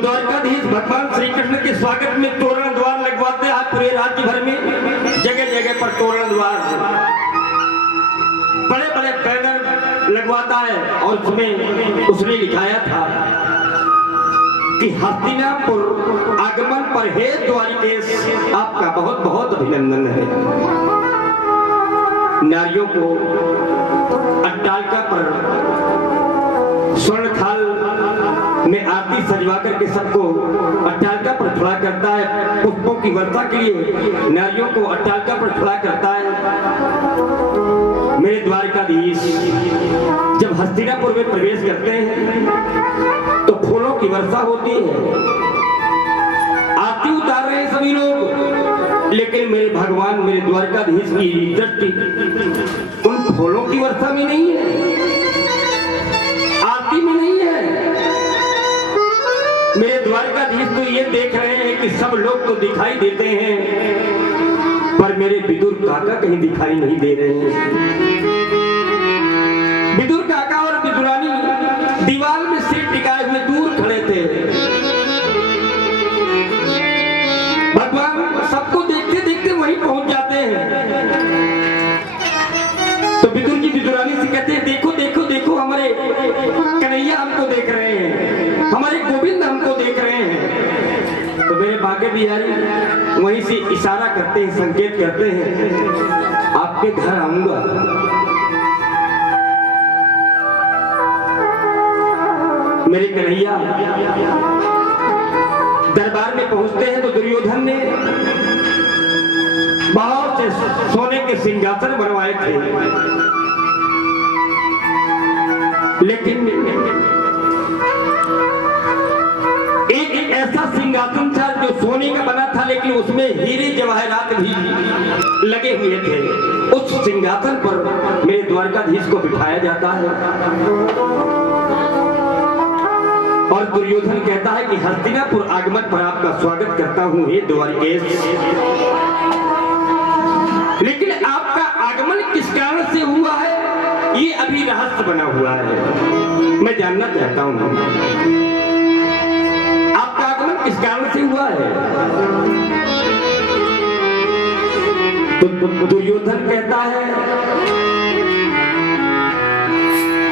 द्वारकाधीश भगवान श्री कृष्ण के स्वागत में तोरण द्वार लगवाते हैं पूरे राज्य भर में। जगह जगह पर तोरण द्वार बड़े बड़े बैनर लगवाता है और उसने लिखाया था कि हस्तिनापुर आगमन पर हे द्वारिकेश आपका बहुत बहुत अभिनंदन है। नारियों को अट्टालिका पर स्वर्ण थाल में आरती सजवा करके सबको अट्टालिका पर खड़ा करता है। पुष्पों की वर्षा के लिए नारियों को अट्टालिका पर खड़ा करता है। मेरे द्वारकाधीश जब हस्तिनापुर में प्रवेश करते हैं तो फूलों की वर्षा होती है, आरती उतार रहे हैं सभी लोग, लेकिन मेरे भगवान मेरे द्वारकाधीश की दृष्टि उन फूलों की वर्षा में नहीं है, आरती में नहीं है। मेरे द्वारकाधीश तो ये देख रहे हैं कि सब लोग तो दिखाई देते हैं पर मेरे विदुर काका कहीं दिखाई नहीं दे रहे हैं। विदुर काका और विदुरानी दीवार में सिर टिकाए हुए दूर खड़े थे। भगवान सबको देखते देखते वहीं पहुंच जाते हैं। तो विदुर जी विदुरानी से कहते हैं देखो देखो देखो हमारे कन्हैया हमको देख रहे हैं, हमारे गोविंद हमको देख रहे हैं। तो मेरे बागे बिहारी वहीं से इशारा करते हैं, संकेत करते हैं आपके घर आऊंगा। मेरे कन्हैया दरबार में पहुंचते हैं तो दुर्योधन ने बहुत से सोने के सिंहासन बनवाए थे, लेकिन एक ऐसा सिंहासन था जो सोने का बना था लेकिन उसमें हीरे जवाहरात भी लगे हुए थे। उस सिंहासन पर मेरे द्वारकाधीश को बिठाया जाता है और दुर्योधन कहता है कि हस्तिनापुर आगमन पर आपका स्वागत करता हूं हे द्वारकेश, लेकिन आपका आगमन किस कारण से हुआ है ये अभी रहस्य बना हुआ है, मैं जानना चाहता हूं आपका आगमन किस कारण से हुआ है। तो दुर्योधन कहता है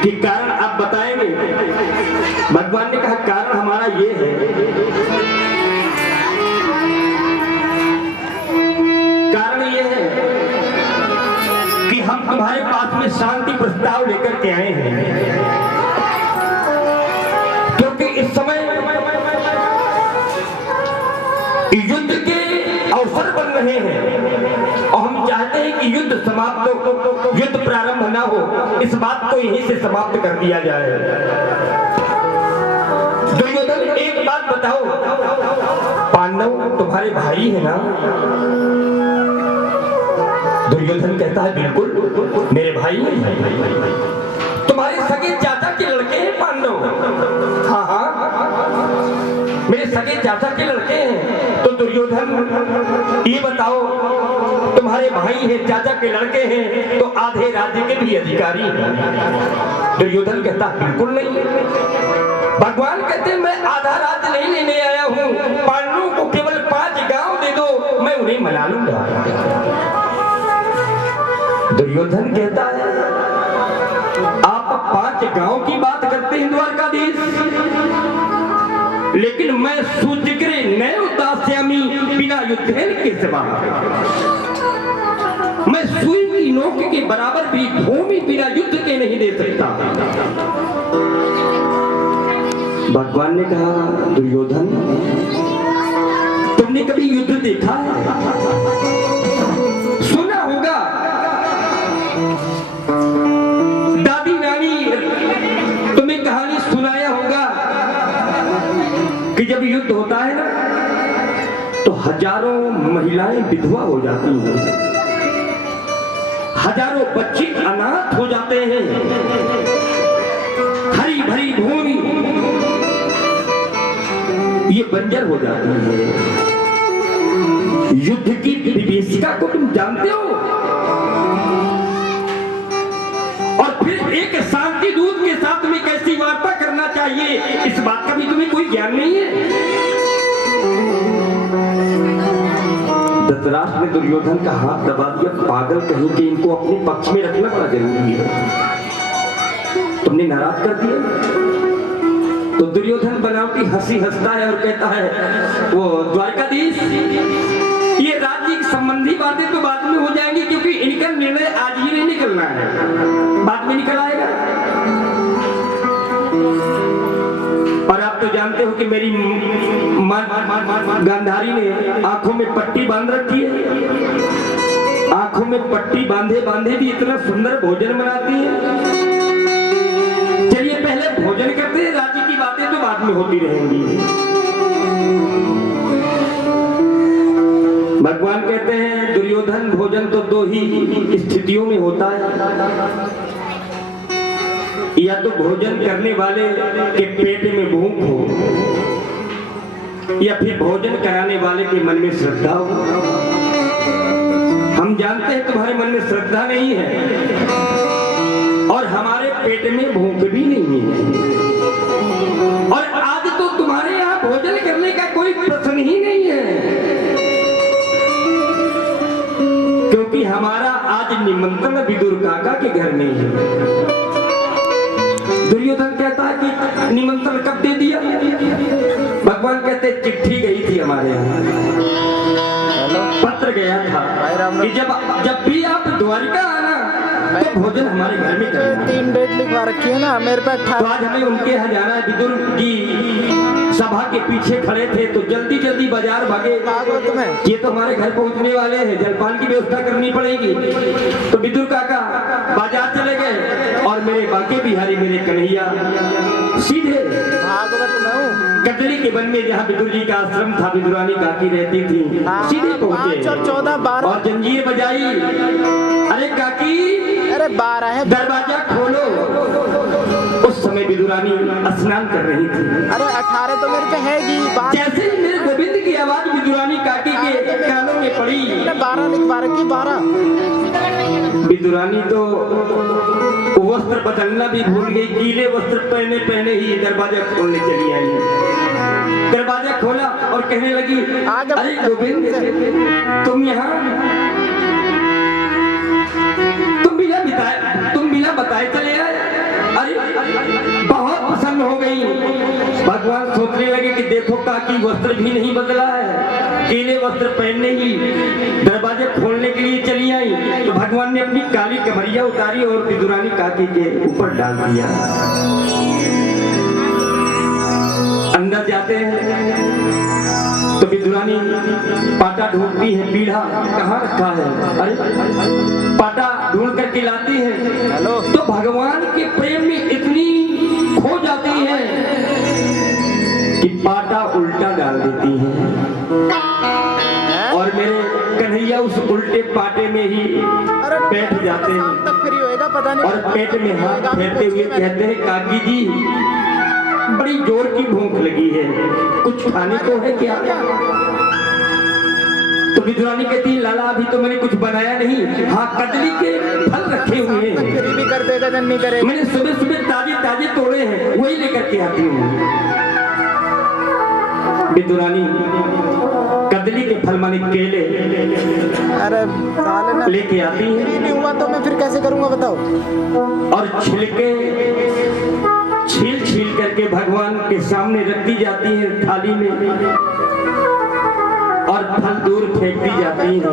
कि कारण आप बताएंगे। भगवान ने कहा कारण हमारा ये है, कारण ये है कि हम तुम्हारे पास में शांति प्रस्ताव लेकर के आए हैं, क्योंकि इस समय युद्ध के अवसर बन रहे हैं और हम चाहते हैं कि युद्ध समाप्त हो, युद्ध प्रारंभ ना हो, इस बात को यहीं से समाप्त कर दिया जाए। दुर्योधन एक बात बताओ, पांडव तुम्हारे भाई है ना? दुर्योधन कहता है बिल्कुल मेरे भाई हैं। तुम्हारे सगे चाचा के लड़के हैं पांडव? हाँ हाँ मेरे सगे चाचा के लड़के हैं। तो दुर्योधन ये बताओ तुम्हारे भाई हैं, चाचा के लड़के हैं, तो आधे राज्य के भी अधिकारी हैं? दुर्योधन कहता बिल्कुल नहीं। भगवान कहते मैं आधा राज्य नहीं लेने आया हूं, पांडवों को केवल 5 गांव दे दो, मैं उन्हें मना लूंगा। दुर्योधन कहता है आप 5 गांव की बात करते हैं द्वारकाधीश, लेकिन मैं सूचिग्रे नैव दास्यामि बिना युद्धेन के सिवा, मैं सुई की नोक के बराबर भी भूमि बिना युद्ध के नहीं दे सकता। भगवान ने कहा दुर्योधन तुमने कभी युद्ध देखा है? सुना होगा, दादी नानी तुम्हें कहानी सुनाया होगा कि जब युद्ध होता है ना तो हजारों महिलाएं विधवा हो जाती हैं, हजारों बच्चे अनाथ हो जाते हैं, हरी भरी भूमि ये बंजर हो जाती है। युद्ध की विभीषिका को तुम जानते हो? और फिर एक शांति दूत के साथ में कैसी वार्ता करना चाहिए चाहिए, इस बात का भी तुम्हें कोई ज्ञान नहीं है। धृतराष्ट्र ने दुर्योधन का हाथ दबा दिया। पागल कहीं के, इनको अपने पक्ष में रखना बड़ा जरूरी है, तुमने नाराज कर दिया। तो दुर्योधन बनावटी हंसी हंसता है और कहता है, वो द्वारकाधीश, ये राज्य संबंधी बातें तो बाद में हो जाएंगी, क्योंकि इनका निर्णय आज ही नहीं निकलना है, बाद में निकल आएगा। और आप तो जानते हो कि मेरी गांधारी ने आंखों में पट्टी बांध रखी है। आंखों में पट्टी बांधे बांधे भी इतना सुंदर भोजन बनाती है। चलिए पहले भोजन करते हैं, राज्य की बातें तो बाद में होती रहेंगी। भगवान कहते हैं, दुर्योधन, भोजन तो दो ही स्थितियों में होता है, या तो भोजन करने वाले के पेट में भूख हो, या फिर भोजन कराने वाले के मन में श्रद्धा हो। हम जानते हैं तुम्हारे मन में श्रद्धा नहीं है और हमारे पेट में भूख भी नहीं है, और आज तो तुम्हारे यहाँ भोजन करने का कोई प्रश्न ही नहीं है, क्योंकि हमारा आज निमंत्रण विदुर काका के घर में है। दुर्योधन कहता है कि निमंत्रण कब दे दिया? भगवान कहते चिट्ठी गई थी हमारे यहाँ, पत्र गया था कि जब भी आप द्वारिका आना तो भोजन हमारे घर में करना। 3 डेट लिखवा रखी है ना मेरे पे। तो आज हमें उनके यहाँ जाना है। विदुर की सभा के पीछे खड़े थे तो जल्दी जल्दी बाजार भागे। ये तो हमारे घर पहुंचने वाले हैं, जलपान की व्यवस्था करनी पड़ेगी। तो विदुर काका बाजार चले गए और मेरे बांके बिहारी, मेरे कन्हैया सीधे कटरी के वन में जहाँ विदुर जी का आश्रम था, विदुरानी काकी रहती थी, सीधे पहुंचे 14 12 और जंजीर बजाई। अरे काकी, अरे 12 है, दरवाजा खोलो। उस समय विदुरानी स्नान कर रही थी। अरे 18 तो मेरे पे हैगी। जैसे ही मेरे गोविंद की आवाज विदुरानी काकी के कानों में पड़ी, 12 लिखवा रखी। 12 विदुरानी तो वस्त्र बदलना भी भूल गई। गीले वस्त्र पहने पहने ही दरवाजा खोलने चली आई। दरवाजा खोला और कहने लगी, अरे गोविंद, तुम यहाँ, तुम बिना बताए चले आए। अरे बहुत प्रसन्न हो गई। भगवान सोचने लगे कि देखो काकी वस्त्र भी नहीं बदला है, गीले वस्त्र पहनने ही दरवाजे खोलने के लिए चली आई। तो भगवान ने अपनी काली कमरिया उतारी और विदुरानी काकी के ऊपर डाल दिया। अंदर जाते हैं तो विदुरानी पाटा ढूंढती है, पीढ़ा कहाँ रखा है। अरे पाटा ढूंढ करके लाती है। तो भगवान के प्रेम में इतनी खो जाती है कि पाटा उल्टा डाल देती है और मेरे कन्हैया उस उल्टे पाटे में ही बैठ जाते हैं और पेट में हाथ फेरते हुए कहते हैं, काकी जी, बड़ी जोर की भूख लगी है, कुछ खाने को है क्या? तो विदुरानी कहती है, लाला अभी तो मैंने कुछ बनाया नहीं। हाँ, कदली के फल रखे हुए हैं, भी कर देगा, नहीं करे। मैंने सुबह सुबह ताजे ताजे तोड़े हैं, वही लेकर के आती हूँ। विदुरानी कदली के फल माने केले अरे लेके आती है। नहीं हुआ तो मैं फिर कैसे करूँगा बताओ। और छिलके छील छील करके भगवान के सामने रख दी जाती है थाली में और फल दूर फेंक दी जाती है।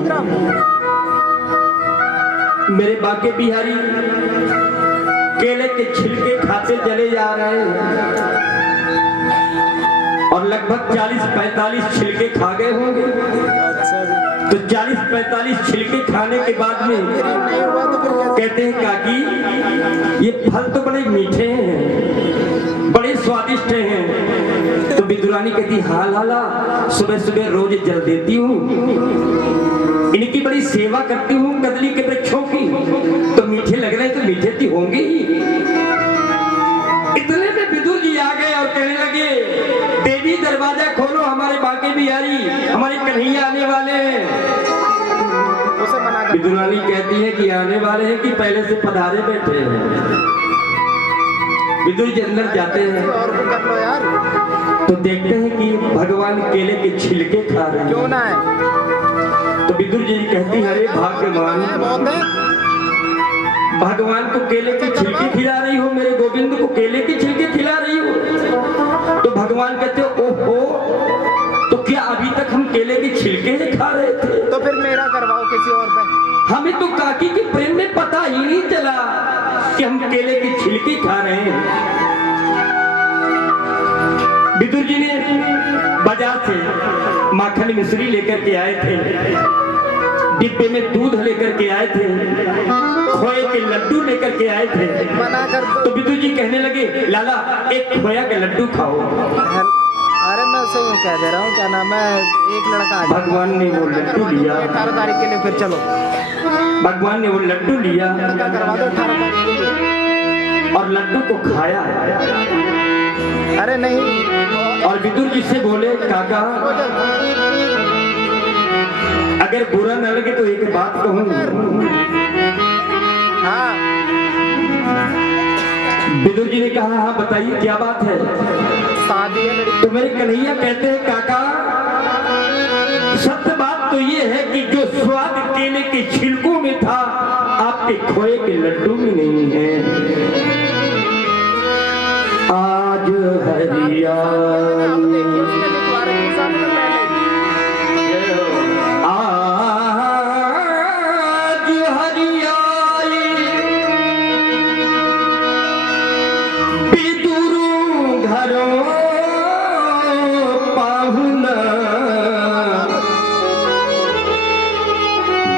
मेरे बांके बिहारी केले के छिलके खाते चले जा रहे हैं और लगभग 40-45 छिलके खा गए होंगे। तो 40-45 छिलके खाने के बाद में कहते हैं, काकी, ये फल तो बड़े मीठे हैं, बड़े स्वादिष्ट हैं। तो विदुरानी कहती, हाँ लाला, सुबह सुबह रोज जल देती हूँ, इनकी बड़ी सेवा करती हूँ कदली के वृक्षों की, तो मीठे लग रहे तो मीठे तो होंगे ही। इतने में विदुर जी आ गए और कहने लगे, देवी दरवाजा खोलो, हमारे बांके बिहारी, हमारे कन्हैया आने वाले हैं। विदुरानी कहती है कि आने वाले हैं कि पहले से पधारे बैठे हैं। विदुर जी अंदर जाते हैं और भी कर लो यार, तो देखते हैं कि भगवान केले के छिलके खा रहे क्यों हैं। ना है? तो विदुर जी कहती है, अरे भाग्यवान, बहुत है। भगवान को केले के छिलके खिला रही हो, मेरे गोविंद को केले के छिलके खिला रही हो। तो भगवान कहते हो, ओहो, तो क्या अभी तक हम केले के छिलके ही खा रहे थे? तो फिर मेरा करवाओ किसी और पे। हमें तो काकी के प्रेम में पता ही नहीं चला कि हम केले की छिलके खा रहे हैं। विदुर जी ने बाजार से माखन मिश्री लेकर के आए थे, डिब्बे में दूध लेकर के आए थे, खोए के लड्डू लेकर के आए थे। मना कर दो। तो विदुर जी कहने लगे, लाला एक खोया के लड्डू खाओ। अरे मैं सही कह दे रहा हूँ, क्या नाम है, एक लड़का आ जाए। भगवान ने वो लड्डू लिया, 18 तारीख के लिए फिर चलो। भगवान ने वो लड्डू लिया लड़का करवा दो 18 तारीख के लिए। और लड्डू को खाया। अरे नहीं। और विदुर जी से बोले, काका अगर बुरा न लगे तो एक बात कहूं। हाँ विदुर जी ने कहा, हाँ बताइए क्या बात है। शादी है लड़की। तो मेरे कन्हैया कहते हैं, काका सत्य बात तो ये है कि जो स्वाद केले के छिलकों में था, आपके खोए के लड्डू में नहीं है। आज हरिया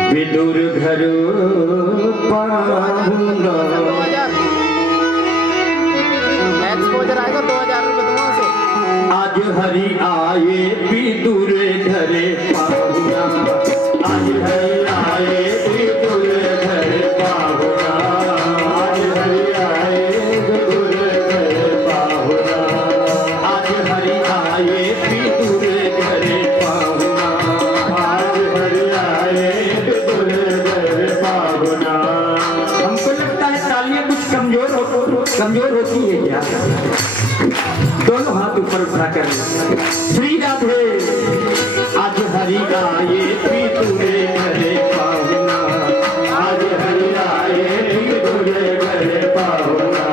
विदुर घर पाहुना। एक्सपोजर आएगा 2000 रुपये दूंगा उसे। आज हरि आए विदुर घर पाहुना, आज हरि आए विदुर घर पाहुना, आज हरि आए विदुर घर पाहुना, आज हरि आए विदुर घर पाहुना, आज हरि आए विदुर घर पाहुना। हमको लगता है तालियां कुछ कमजोर होती है क्या? दोनों हाथ ऊपर उठा कर श्री राधे। आज हरि आए विदुर घर पाहुना, आज हरि आए विदुर घर पाहुना।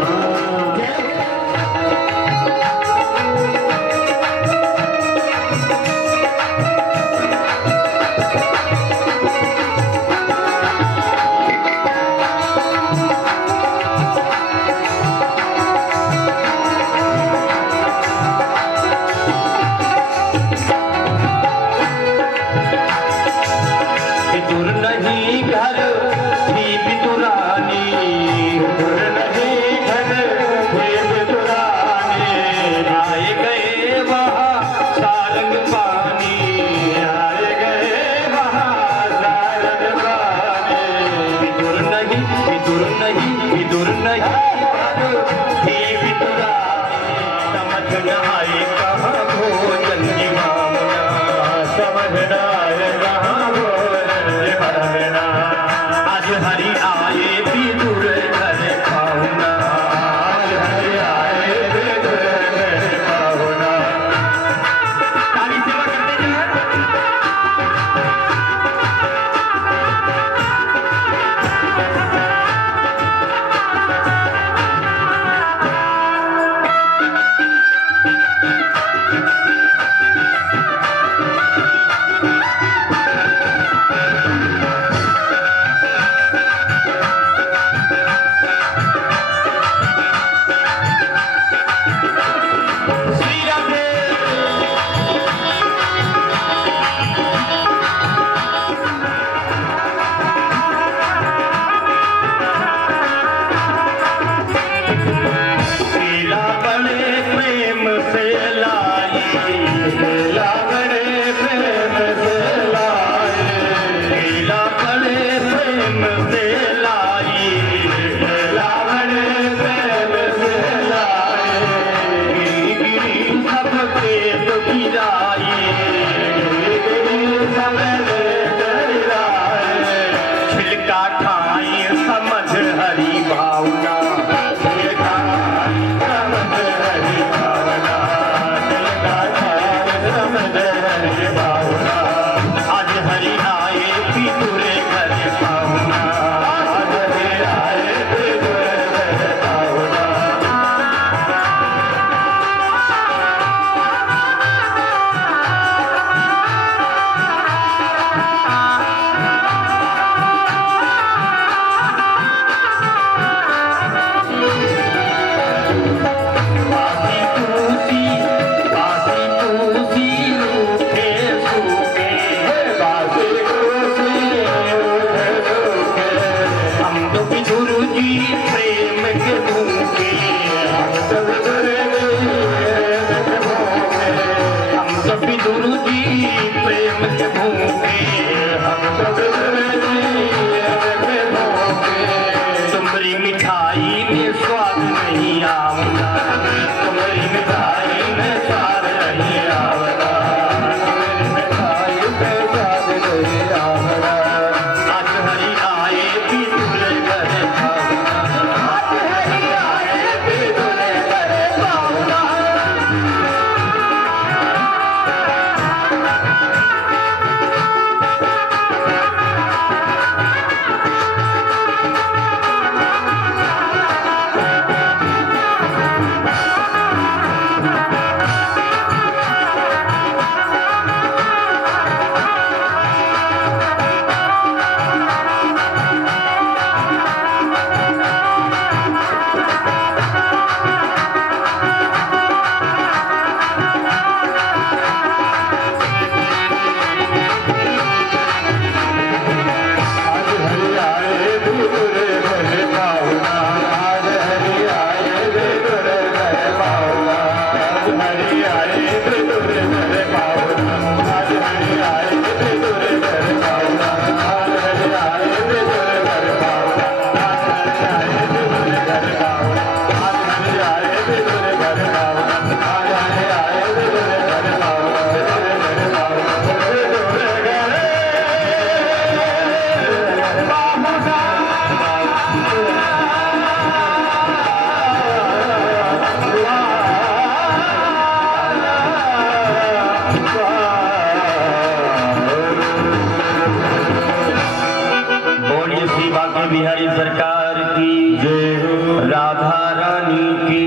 विदुर नहीं घर थी विदुरानी, विदुर नहीं घर थे विदुरानी, आए गए वहाँ सारंग पानी, आए गए वहाँ सारंग पानी। विदुर नहीं विदुर नहीं विदुर नहीं घर थी विदुरानी, समझ न आई कहाँ भोजन की मामना, समझ न आए कहाँ आज हरि आए विदुर घर पाहुना, आज हरि आए विदुर घर पाहुना। ताली सेवा करते जाए। प्रेम के भूखे हम सब तुम्हारी मिठाई में स्वाद नहीं आवता, तुम्हारी मिठाई में स्वाद नहीं आवता, मिठाई में स्वाद नहीं आवता। आज हरी आए भी तुझे करे भावना, आज हरी आए भी तुझे करे भावना। बिहारी सरकार की जय, राधा रानी की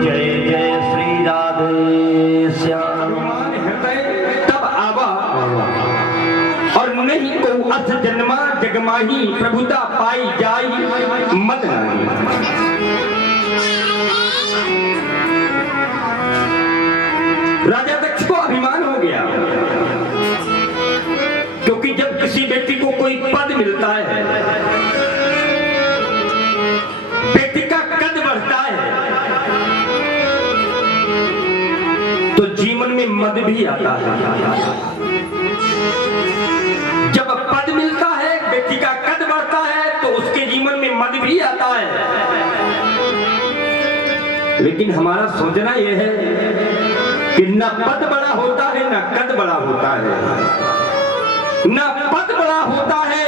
जय, जय श्री राधे श्याम। तब आवा और नहीं को अस जन्मा जगमाही, प्रभुता पाई जाई मत नाही। राजा दक्ष को अभिमान हो गया, क्योंकि जब किसी व्यक्ति को कोई पद मिलता है, व्यक्ति का कद बढ़ता है, तो जीवन में मद भी आता है। जब पद मिलता है, व्यक्ति का कद बढ़ता है, तो उसके जीवन में मद भी आता है। लेकिन हमारा सोचना यह है कि न पद बड़ा होता है, न कद बड़ा होता है, न पद बड़ा होता है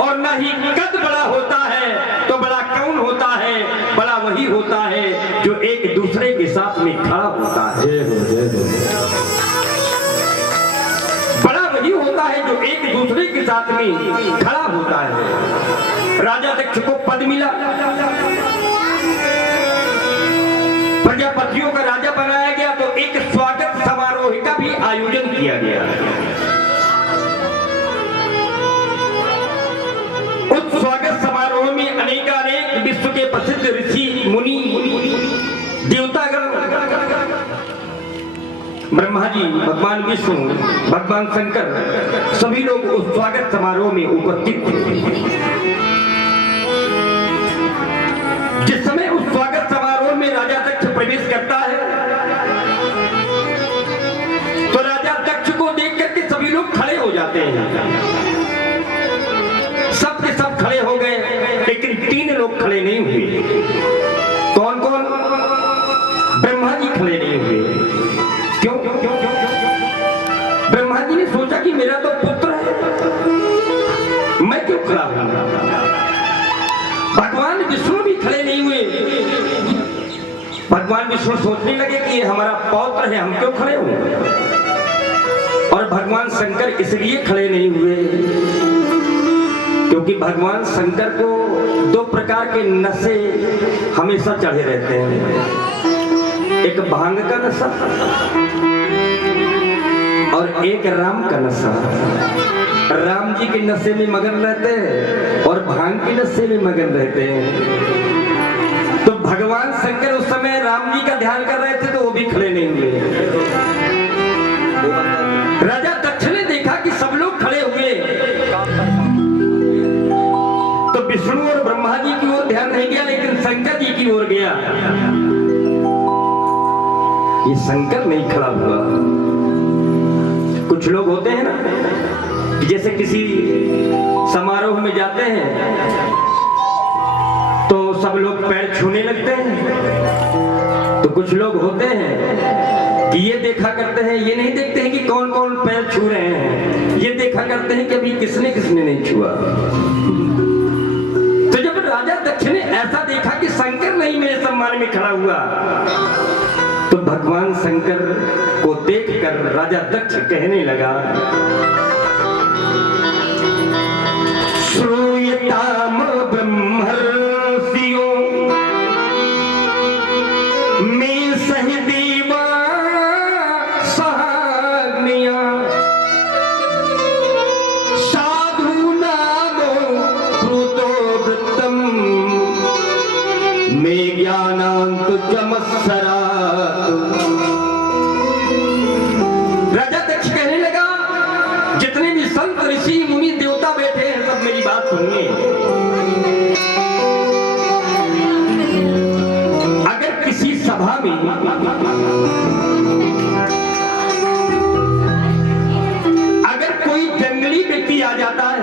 और न ही कद बड़ा होता है। तो बड़ा कौन होता है? बड़ा वही होता है जो एक दूसरे के साथ में खड़ा होता है। बड़ा वही होता है जो एक दूसरे के साथ में खड़ा होता है। राजा दक्ष को पद मिला, प्रजापतियों का राजा बनाया गया, तो एक स्वागत समारोह का भी आयोजन किया गया। उस स्वागत समारोह में अनेकानेक विश्व के प्रसिद्ध ऋषि मुनि देवतागण, ब्रह्मा जी, भगवान विष्णु, भगवान शंकर, सभी लोग उस स्वागत समारोह में उपस्थित थे। जिस समय उस स्वागत समारोह में राजा दक्ष प्रवेश करता है, तो राजा दक्ष को देख करके सभी लोग खड़े हो जाते हैं। सब के सब खड़े हो गए, लेकिन 3 लोग खड़े नहीं हुए। कौन कौन? ब्रह्मा जी खड़े नहीं हुए। क्यों? ब्रह्मा जी ने सोचा कि मेरा तो पुत्र है, मैं क्यों खड़ा हूं? भगवान विष्णु भी खड़े नहीं हुए। भगवान विष्णु सोचने लगे कि ये हमारा पौत्र है, हम क्यों खड़े हुए? और भगवान शंकर इसलिए खड़े नहीं हुए क्योंकि भगवान शंकर को 2 प्रकार के नशे हमेशा चढ़े रहते हैं। एक भांग का नशा और एक राम का नशा। राम जी के नशे में मगन रहते हैं और भांग के नशे में मगन रहते हैं। तो भगवान शंकर उस समय राम जी का ध्यान कर रहे थे, तो वो भी खड़े नहीं हुए। राजा दक्ष ने देखा कि सब लोग खड़े हुए, तो विष्णु और ब्रह्मा जी की ओर ध्यान नहीं गया, लेकिन शंकर जी की ओर गया। ये शंकर नहीं खड़ा हुआ, कुछ लोग होते हैं ना कि जैसे किसी समारोह में जाते हैं तो सब लोग पैर छूने लगते हैं, तो कुछ लोग होते हैं कि ये देखा करते हैं, ये नहीं देखते हैं कि कौन कौन पैर छू रहे हैं, ये देखा करते हैं कि अभी किसने किसने नहीं छुआ। तो जब राजा दक्ष ने ऐसा देखा कि शंकर नहीं मेरे सम्मान में खड़ा हुआ, तो भगवान शंकर को देखकर राजा दक्ष कहने लगा, श्रूयताम ब्रह्मर्षियों में सहि देवा सहाग्निया साधु नामो प्रोतो वृत्तम में ज्ञानांत चमत्सरा। राजा दक्ष कहने लगा, जितने भी संत ऋषि मुनि देवता बैठे हैं सब मेरी बात सुनिए। अगर किसी सभा में अगर कोई जंगली व्यक्ति आ जाता है,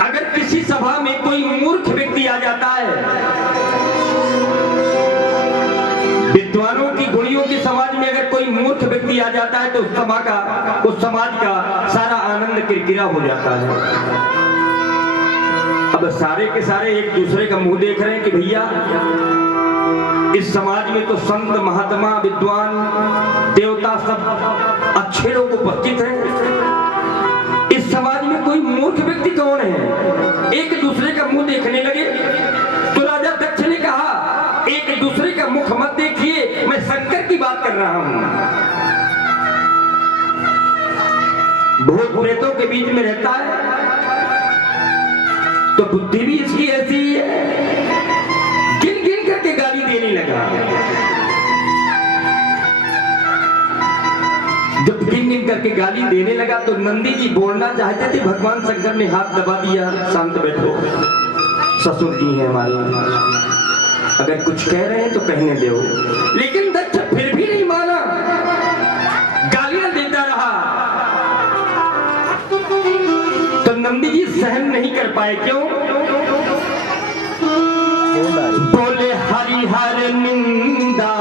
अगर किसी सभा में कोई मूर्ख व्यक्ति आ जाता है, विद्वानों की गुणियों की समाज में अगर कोई मूर्ख व्यक्ति आ जाता है तो उस समाज का सारा आनंद किरकिरा हो जाता है। अब सारे के सारे एक दूसरे का मुंह देख रहे हैं कि भैया इस समाज में तो संत महात्मा विद्वान देवता सब अच्छे लोग उपस्थित हैं, इस समाज में कोई मूर्ख व्यक्ति कौन है? एक दूसरे का मुंह देखने लगे। तो राजा दक्ष ने कहा, एक दूसरे का मुख मत देखिए, मैं शंकर की बात कर रहा हूं। भूत प्रेतों के बीच में रहता है तो बुद्धि भी इसकी ऐसी ही है, गिन गिन करके गाली देने लगा। जब गिन गिन करके गाली देने लगा तो नंदी जी बोलना चाहते थे, भगवान शंकर ने हाथ दबा दिया, शांत बैठो, ससुर जी हैं हमारे, अगर कुछ कह रहे हैं तो कहने दो। लेकिन दक्ष फिर भी नहीं माना, गालियां देता रहा। तो नंदी जी सहन नहीं कर पाए। क्यों? बोले हरिहर निंदा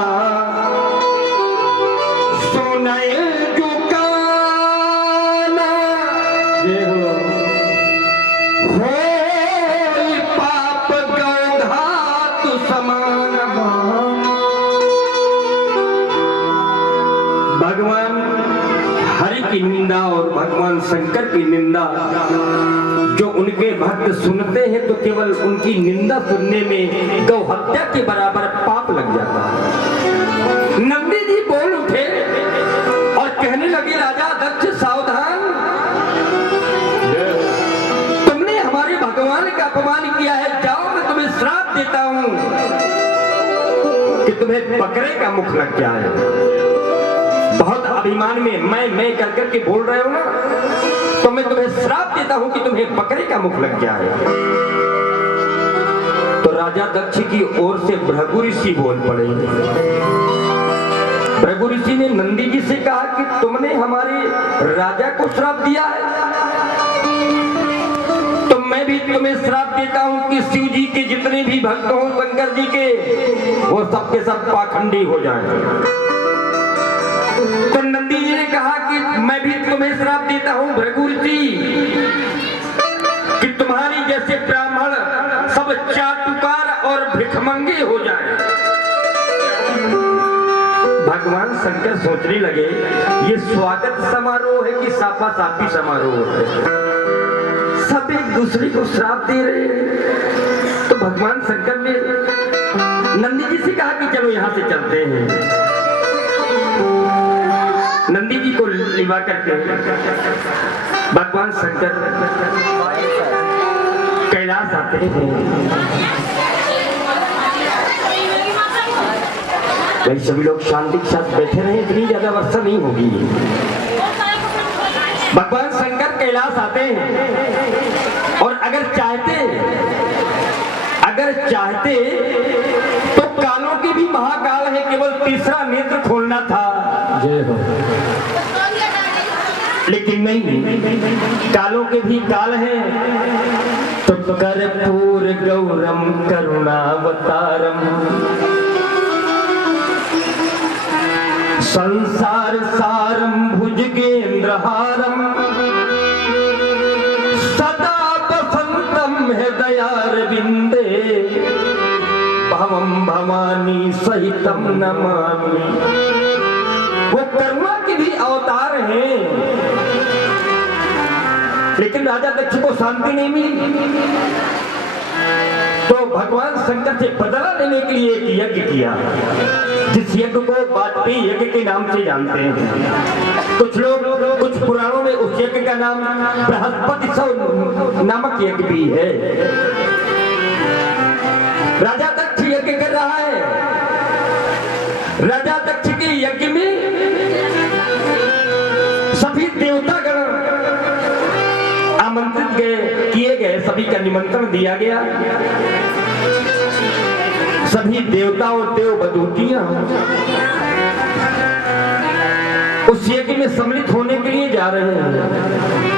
सुनाए जो काना हो पाप गौघात समान। भगवान हरि की निंदा और भगवान शंकर की निंदा जो उनके भक्त सुनते हैं तो केवल उनकी निंदा सुनने में गौ हत्या के बराबर पाप लग जाता है। नंदी जी बोल उठे और कहने लगे, राजा दक्ष सावधान, तुमने हमारे भगवान का अपमान किया है, जाओ मैं तुम्हें श्राप देता हूं कि तुम्हें बकरे का मुख लग जाए। बहुत अभिमान में मैं कर करके बोल रहे हो ना, तो मैं तुम्हें श्राप देता हूं कि तुम्हें बकरे का मुख लग जाए। तो राजा दक्ष की ओर से भृगु ऋषि बोल पड़े। भृगु ऋषि ने नंदी जी से कहा कि तुमने हमारे राजा को श्राप दिया है, तो मैं भी तुम्हें श्राप देता हूं कि शिव जी के जितने भी भक्त हों शंकर जी के, वो सबके सब पाखंडी हो जाएं। तो नंदी जी ने कहा कि मैं भी तुम्हें श्राप देता हूं भृगु ऋषि कि तुम्हारी जैसे ब्राह्मण सब चाटुकार और भिखमंगे हो जाएं। भगवान शंकर सोचने लगे, ये स्वागत समारोह है कि सापा सापी समारोह है? सब एक दूसरे को श्राप दे रहे हैं। तो भगवान शंकर ने नंदी जी से कहा कि चलो यहां से चलते हैं। नंदी जी को लिवा करके भगवान शंकर कैलाश आते हैं। भाई सभी लोग शांति के साथ बैठे रहे, इतनी ज्यादा वर्षा नहीं होगी। भगवान शंकर कैलाश आते हैं और अगर चाहते तो कालों के भी महाकाल है, केवल तीसरा नेत्र खोलना था, जय हो। लेकिन नहीं, कालों के भी काल है। तो कर्पूर गौरम करुणावतारम संसार सारम भुजगेंद्रहारम सदा बसंतम हृदयारविंदे भवम भवानी सहितम नमामि। वो करुणा के भी अवतार हैं, लेकिन राजा दक्ष को शांति नहीं मिली, तो भगवान शंकर से बदला लेने के लिए एक यज्ञ किया, जिस यज्ञ को वाजपेयी यज्ञ के नाम से जानते हैं। कुछ लोग, कुछ पुराणों में उस यज्ञ का नाम बृहस्पति सौ नामक यज्ञ भी है। राजा दक्ष यज्ञ कर रहा है। राजा दक्ष के यज्ञ में सभी देवतागण आमंत्रित किए गए, सभी का निमंत्रण दिया गया। सभी देवता और देवबधूतियां उस यज्ञ में सम्मिलित होने के लिए जा रहे हैं।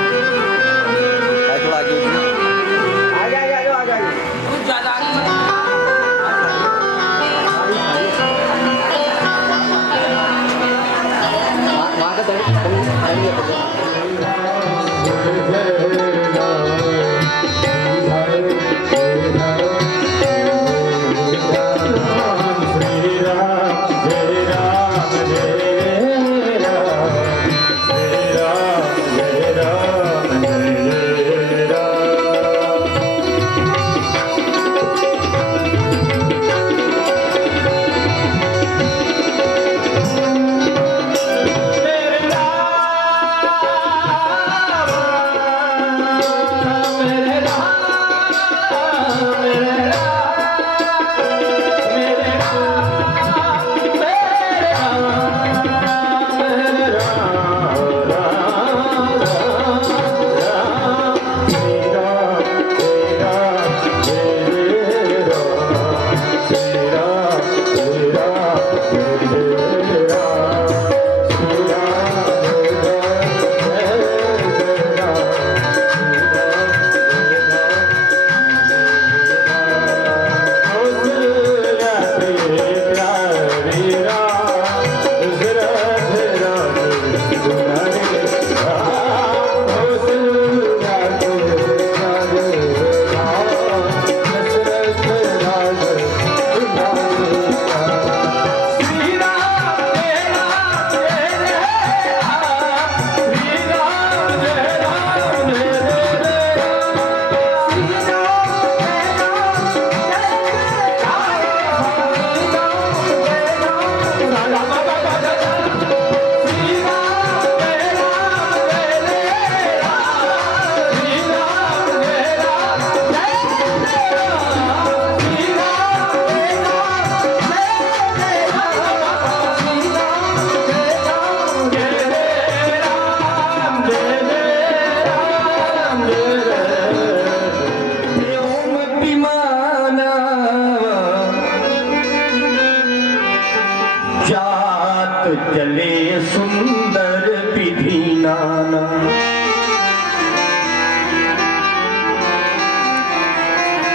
चले सुंदर विधि नाना।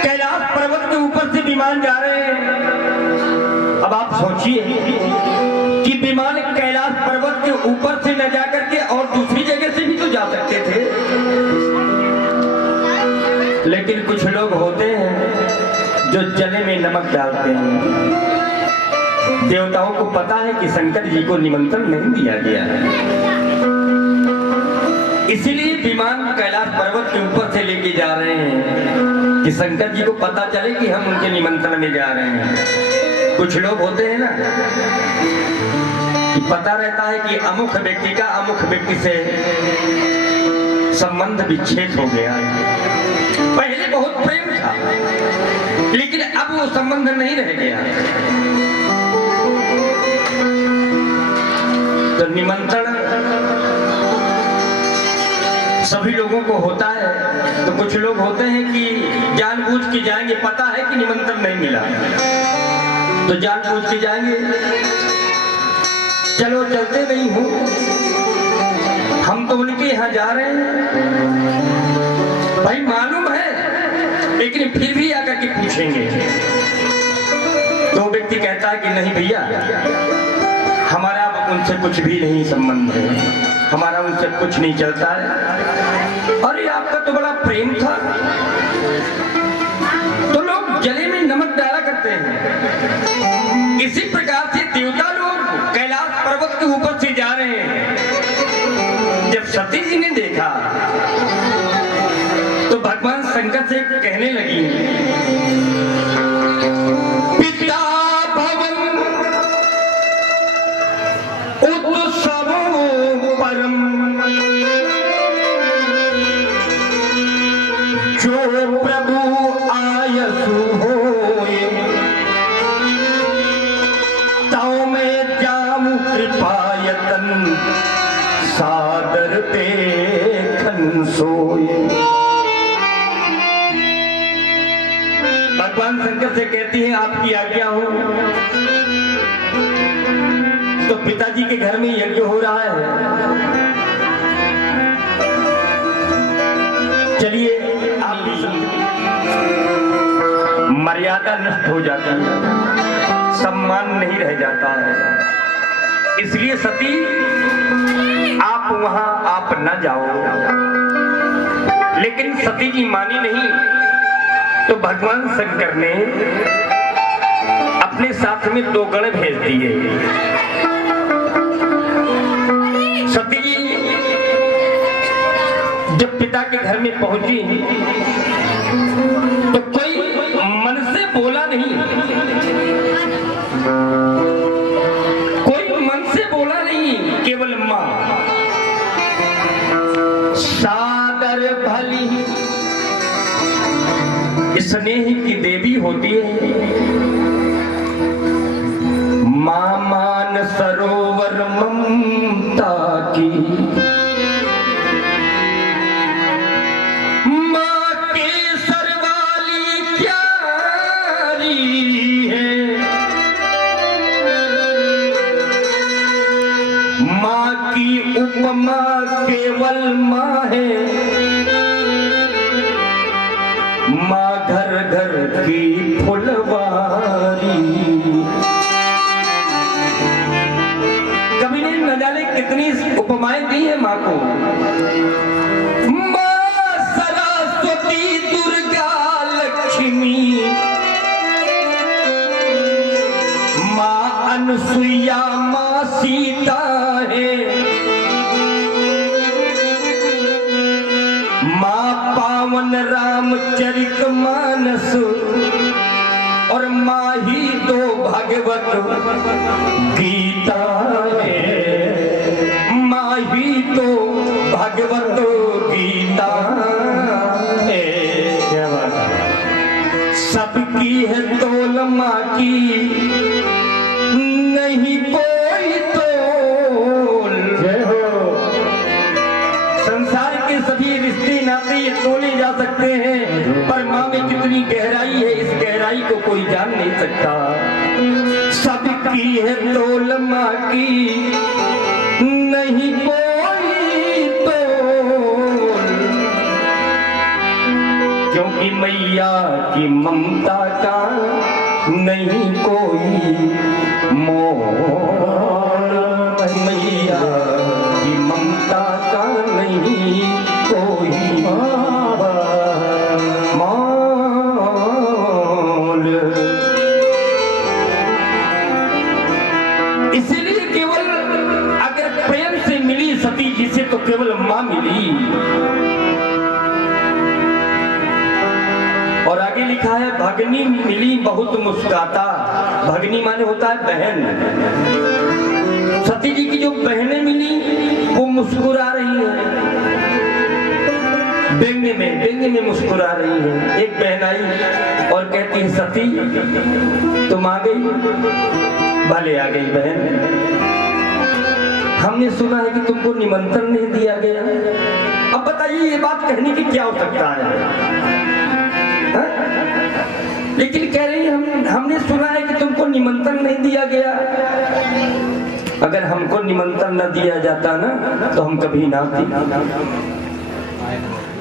कैलाश पर्वत के ऊपर से विमान जा रहे हैं। अब आप सोचिए कि विमान कैलाश पर्वत के ऊपर से न जाकर के और दूसरी जगह से भी तो जा सकते थे, लेकिन कुछ लोग होते हैं जो जले में नमक डालते हैं। देवताओं को पता है कि शंकर जी को निमंत्रण नहीं दिया गया है, इसीलिए विमान कैलाश पर्वत के ऊपर से लेके जा रहे हैं कि शंकर जी को पता चले कि हम उनके निमंत्रण में जा रहे हैं। कुछ लोग होते हैं ना कि पता रहता है कि अमुख व्यक्ति का अमुख व्यक्ति से संबंध विच्छेद हो गया। पहले बहुत प्रेम था, लेकिन अब वो संबंध नहीं रह गया। तो निमंत्रण सभी लोगों को होता है, तो कुछ लोग होते हैं कि जानबूझ के जाएंगे, पता है कि निमंत्रण नहीं मिला तो जानबूझ के जाएंगे चलो चलते नहीं हूँ, हम तो उनके यहाँ जा रहे हैं भाई, मालूम है, लेकिन फिर भी आकर के पूछेंगे। तो व्यक्ति कहता है कि नहीं भैया, हमारा उनसे कुछ भी नहीं संबंध है, हमारा उनसे कुछ नहीं चलता है। अरे आपका तो बड़ा प्रेम था। तो लोग जले में नमक डाला करते हैं, इसी प्रकार से देवता लोग कैलाश पर्वत के ऊपर से जा रहे हैं। जब सती जी ने देखा तो भगवान शंकर से कहने लगी, पिता भवन उत्सवो परम, जो प्रभु आयसु होए, तौ में जामु कृपायतन, सादर देखन सोए। भगवान शंकर से कहती है, आपकी आज्ञा हो। तो पिताजी के घर में यज्ञ हो रहा है, चलिए आप भी मर्यादा नष्ट हो जाती है, सम्मान नहीं रह जाता है। इसलिए सती आप वहां आप न जाओ। लेकिन सती जी मानी नहीं, तो भगवान शंकर ने अपने साथ में 2 गण भेज दिए। सती जी जब पिता के घर में पहुंची तो कोई मन से बोला नहीं, कोई मन से बोला नहीं, केवल मां सादर भली स्नेह की देवी होती है। मां मान सरोवर ममता की, मां के सरवाली क्यारी है, मां की उपमा केवल मां है, मां घर घर की फुलवारी। कभी ने न जाने कितनी उपमाएं दी है मां को। मां सरस्वती, दुर्गा, लक्ष्मी, मां अनसुईया, मां सीता है, मां पावन रामचरित मानस, और मां ही तो भगवत गीता है, मां ही तो भगवत गीता है। क्या बात है। सबकी है तोल मां की, नहीं कोई तोल। जय हो। संसार के सभी रिश्ते नाते ये तोले जा सकते हैं, पर मां में कितनी गहराई है, इस गहराई को कोई जान नहीं सकता। सबकी है तोल मां की, नहीं कोई तोल, क्योंकि मैया की ममता का नहीं कोई मोल, मैया की ममता का नहीं कोई मोल। इसीलिए केवल अगर प्रेम से मिली सती जी से तो केवल मां मिली। और आगे लिखा है, भगनी मिली बहुत मुस्काता। भगनी माने होता है बहन। सती जी की जो बहनें मिली वो मुस्कुरा रही है, व्यंग्य में मुस्कुरा रही है। एक बहन आई और कहती है, सती तुम आ गई? भले आ गई बहन, हमने सुना है कि तुमको निमंत्रण नहीं दिया गया। अब बताइए ये बात कहने की क्या हो सकता है? लेकिन कह रही हमने सुना है कि तुमको निमंत्रण नहीं दिया गया। अगर हमको निमंत्रण न दिया जाता ना तो हम कभी ना आते,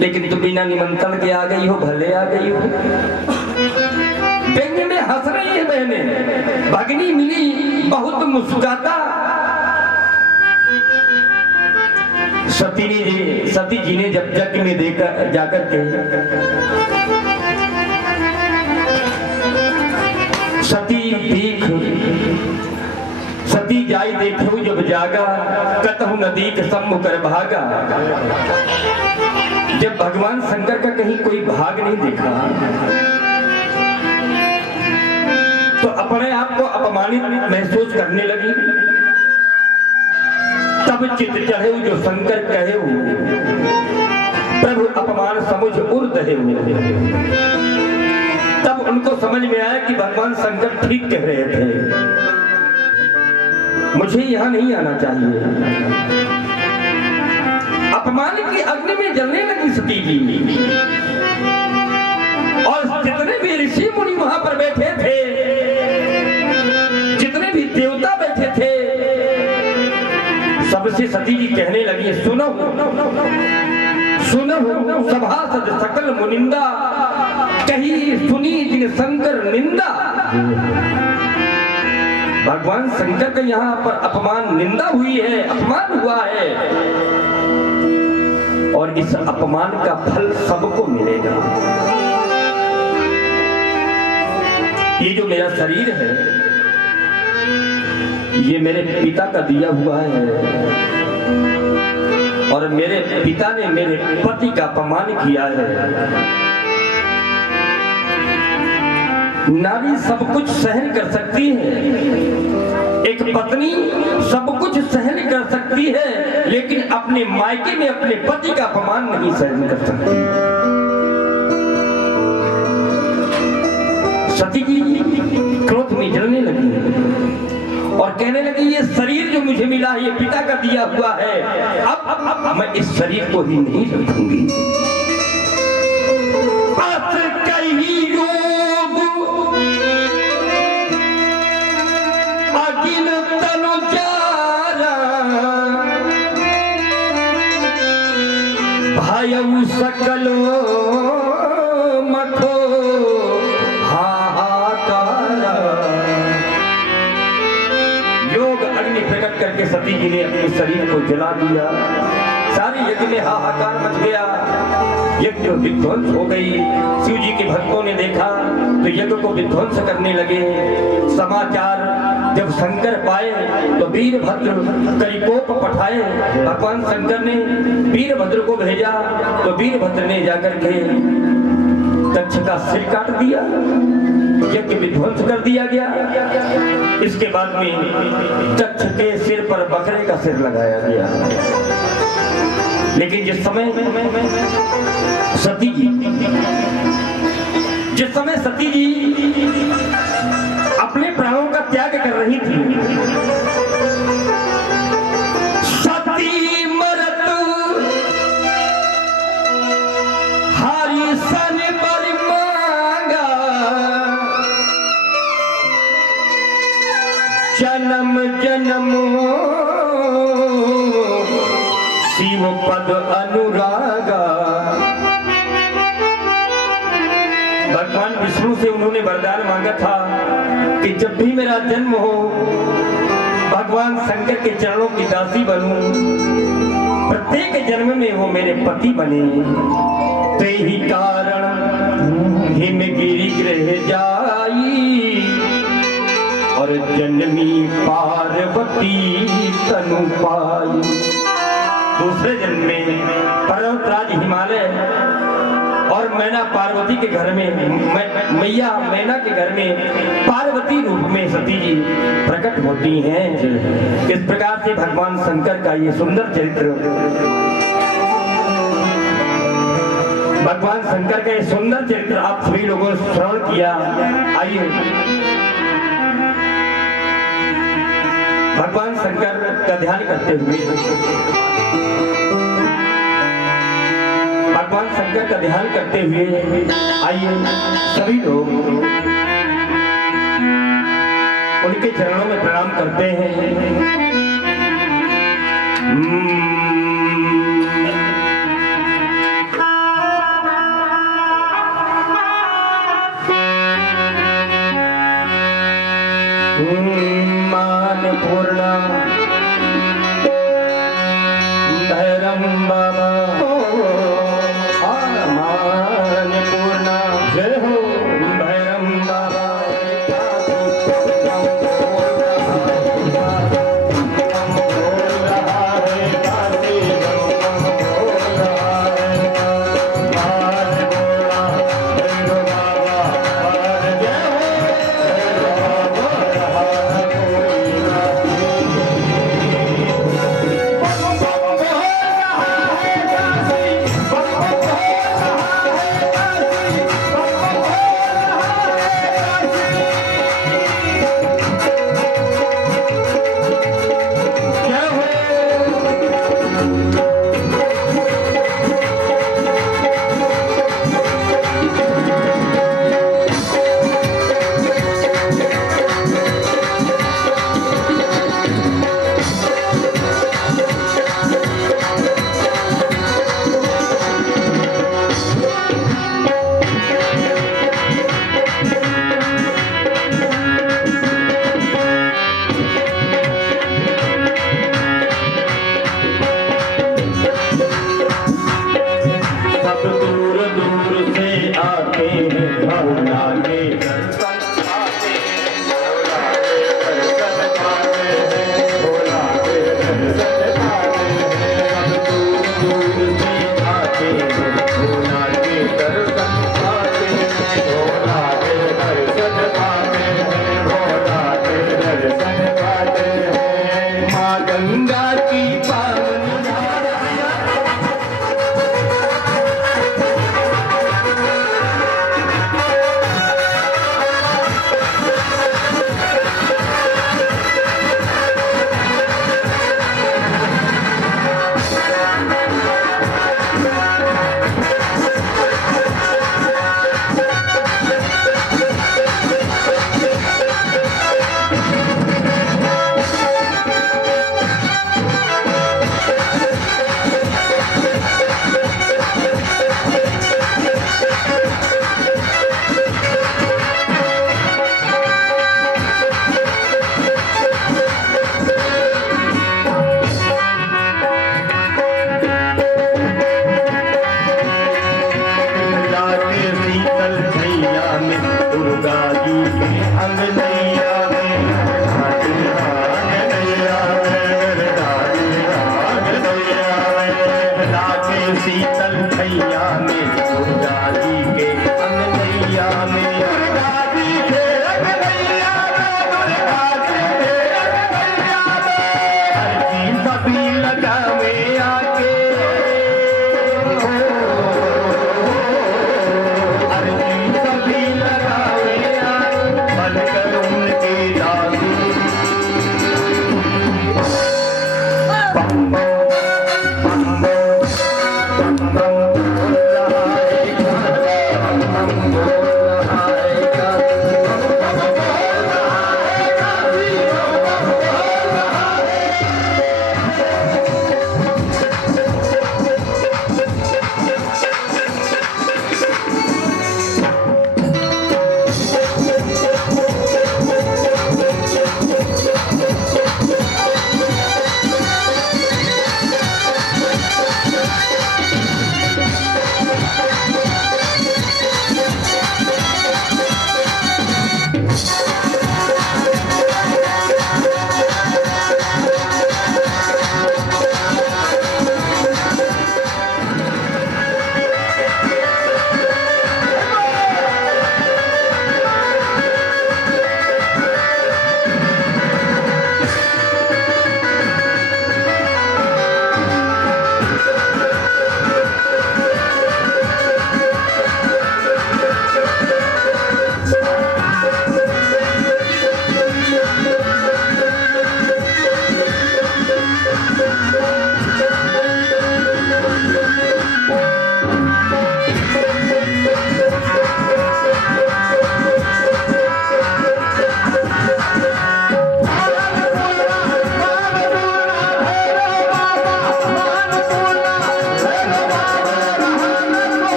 लेकिन तुम बिना निमंत्रण के आ गई हो, भले आ गई हो। व्यंग में हंस रही है बहने, भगनी मिली बहुत मुस्कुराता। सती जी ने जब यज्ञ में देखा जाकर के सती जाई देखो जब जागा, कतहु नदी के सम्मुख कर भागा। जब भगवान शंकर का कहीं कोई भाग नहीं देखा तो अपने आप को अपमानित महसूस करने लगी। तब चित चढ़े जो शंकर कहे, प्रभु अपमान समुझ उर्दहे। तब उनको समझ में आया कि भगवान शंकर ठीक कह रहे थे, मुझे यहां नहीं आना चाहिए। अपमान की अग्नि में जलने लगी सती जी, और जितने भी ऋषि मुनि वहां पर बैठे थे, जितने भी देवता बैठे थे, सबसे सती जी कहने लगी, सुनो सुनो सभासद सकल मुनिंदा, कही सुनी जिन शंकर निंदा। भगवान शंकर का यहाँ पर अपमान, निंदा हुई है, अपमान हुआ है, और इस अपमान का फल सबको मिलेगा। ये जो मेरा शरीर है, ये मेरे पिता का दिया हुआ है, और मेरे पिता ने मेरे पति का अपमान किया है। नारी सब कुछ सहन कर सकती है, एक पत्नी सब कुछ सहन कर सकती है, लेकिन अपने मायके में अपने पति का अपमान नहीं सहन कर सकती। सती की क्रोध में जलने लगी और कहने लगी, ये शरीर जो मुझे मिला है, ये पिता का दिया हुआ है, अब मैं इस शरीर को ही नहीं रखूंगी। सकलो मखो हाहाकारा। योग अग्नि प्रकट करके सती जी ने अपने शरीर को जला दिया। सारी यज्ञ में हाहाकार मच गया, यज्ञ विध्वंस हो गई। शिव जी के भक्तों ने देखा तो यज्ञ को विध्वंस करने लगे। समाचार जब शंकर पाए तो वीरभद्र कलिकोप पठाए। भगवान शंकर ने वीरभद्र को भेजा तो वीरभद्र ने जाकर के दक्ष का सिर काट दिया, यज्ञ विध्वंस कर दिया गया। इसके बाद में दक्ष के सिर पर बकरे का सिर लगाया गया। लेकिन जिस समय सती जी अपने प्राणों का त्याग कर रही थी, सती मरत हारी सन बर मांगा, जन्म जन्म शिव पद अनुरागा। भगवान विष्णु से उन्होंने वरदान मांगा था कि जब भी मेरा जन्म हो, भगवान शंकर के चरणों की दासी बनूं, प्रत्येक जन्म में वो मेरे पति बने। ते ही कारण हिमगिरि गृह जाई, और जन्मी पार्वती तनु पाई। दूसरे जन्म में पर्वतराज हिमालय और मैना पार्वती के घर में, मैया मैना के घर में पार्वती रूप में सती जी प्रकट होती हैं। इस प्रकार से भगवान शंकर का ये सुंदर चरित्र, भगवान शंकर का ये सुंदर चरित्र आप सभी लोगों ने श्रवण किया। आइए भगवान शंकर का ध्यान करते हुए, भगवान शंकर का ध्यान करते हुए आइए सभी लोग उनके चरणों में प्रणाम करते हैं। मान पूर्ण भैरम बाबा मान पूर्ण जय हो भैरम बाबा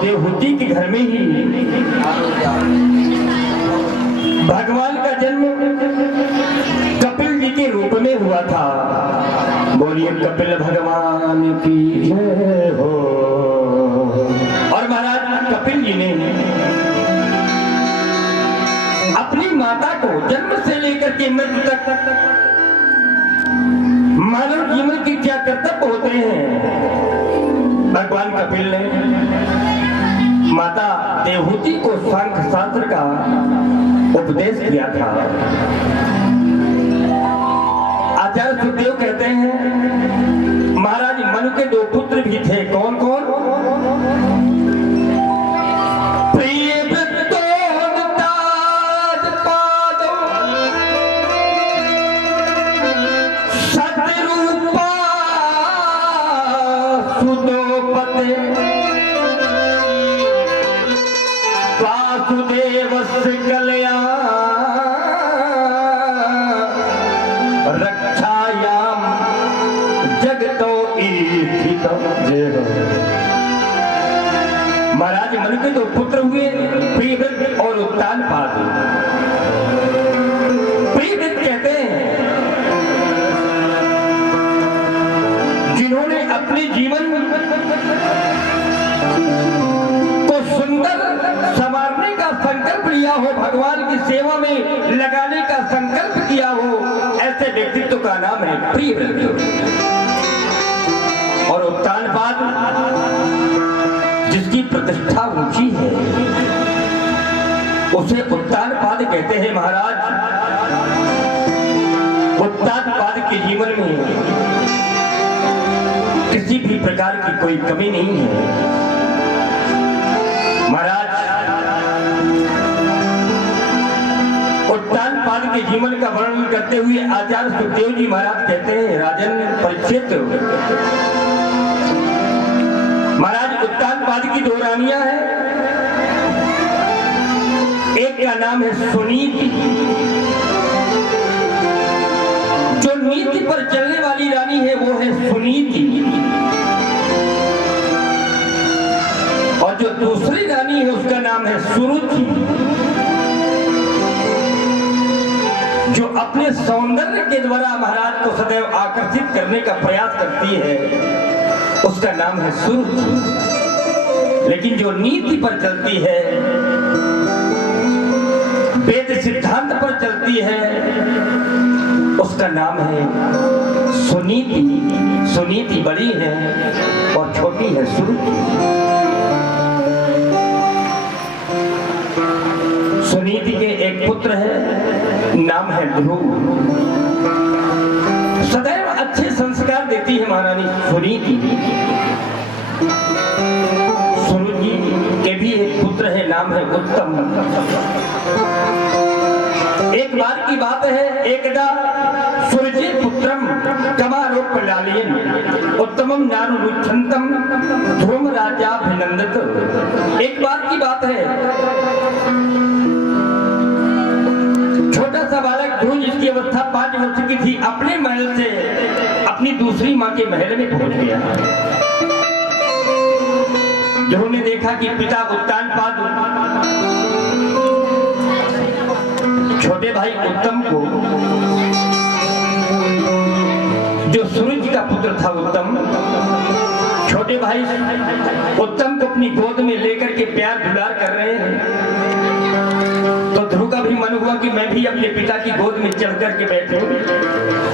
देवहूति के घर में ही भगवान का जन्म कपिल जी के रूप में हुआ था। बोलिए कपिल भगवान की जय हो। और महाराज कपिल जी ने अपनी माता को जन्म से लेकर के मृत्यु तक मानव जीवन के क्या कर्तव्य होते हैं, भगवान कपिल ने माता देवहूति को सांख्य शास्त्र का उपदेश किया था। आचार्य सुखदेव कहते हैं महाराज मनु के दो पुत्र भी थे। कौन कौन? वासुदेवस्य कल्याण रक्षायाम जगतो ईर्षितो। महाराज मनु के दो पुत्र हुए, प्रियव्रत और उत्तानपाद। प्रियव्रत कहते हैं जिन्होंने अपने जीवन को सुंदर संवारने का संकल्प लिया हो, भगवान की सेवा में लगाने का संकल्प किया हो, ऐसे व्यक्तित्व का नाम है प्रियव्रत। और उत्तानपाद जिसकी प्रतिष्ठा ऊंची है उसे उत्तानपाद कहते हैं। महाराज उत्तानपाद के जीवन में किसी भी प्रकार की कोई कमी नहीं है। महाराज उत्तानपाद के जीवन का वर्णन करते हुए आचार्य सुखदेव जी महाराज कहते हैं राजन परीक्षित, महाराज उत्तानपाद की दो रानियां हैं। एक का नाम है सुनीति, जो नीति पर चलने वाली रानी है वो है सुनीति। और जो दूसरी रानी है उसका नाम है सुरुचि, जो अपने सौंदर्य के द्वारा महाराज को सदैव आकर्षित करने का प्रयास करती है, उसका नाम है सुरुचि। लेकिन जो नीति पर चलती है, वेद सिद्धांत पर चलती है, उसका नाम है सुनीति। सुनीति बड़ी है और छोटी है सुरुचि। सुनीति के एक पुत्र है, नाम है ध्रुव। सदैव अच्छे संस्कार देती है महारानी सुनीति। सुरुचि के भी एक पुत्र है, नाम है उत्तम। एक बार की बात है, एकदा सुरुचि पुत्रम कमारोपलालयन उत्तमम नारुरुच्छन्तम ध्रुव राजाभिनंदित। एक बार की बात है, छोटा सा बालक ध्रुव जिसकी अवस्था 5 वर्ष की थी, अपने महल से अपनी दूसरी माँ के महल में पहुंच गया। ध्रुव ने देखा कि पिता उत्तानपाद छोटे छोटे भाई उत्तम को, जो सूरज का पुत्र था उत्तम, छोटे भाई उत्तम को अपनी गोद में लेकर के प्यार दुलार कर रहे हैं। तो ध्रुव का भी मन हुआ कि मैं भी अपने पिता की गोद में चढ़ करके बैठूं,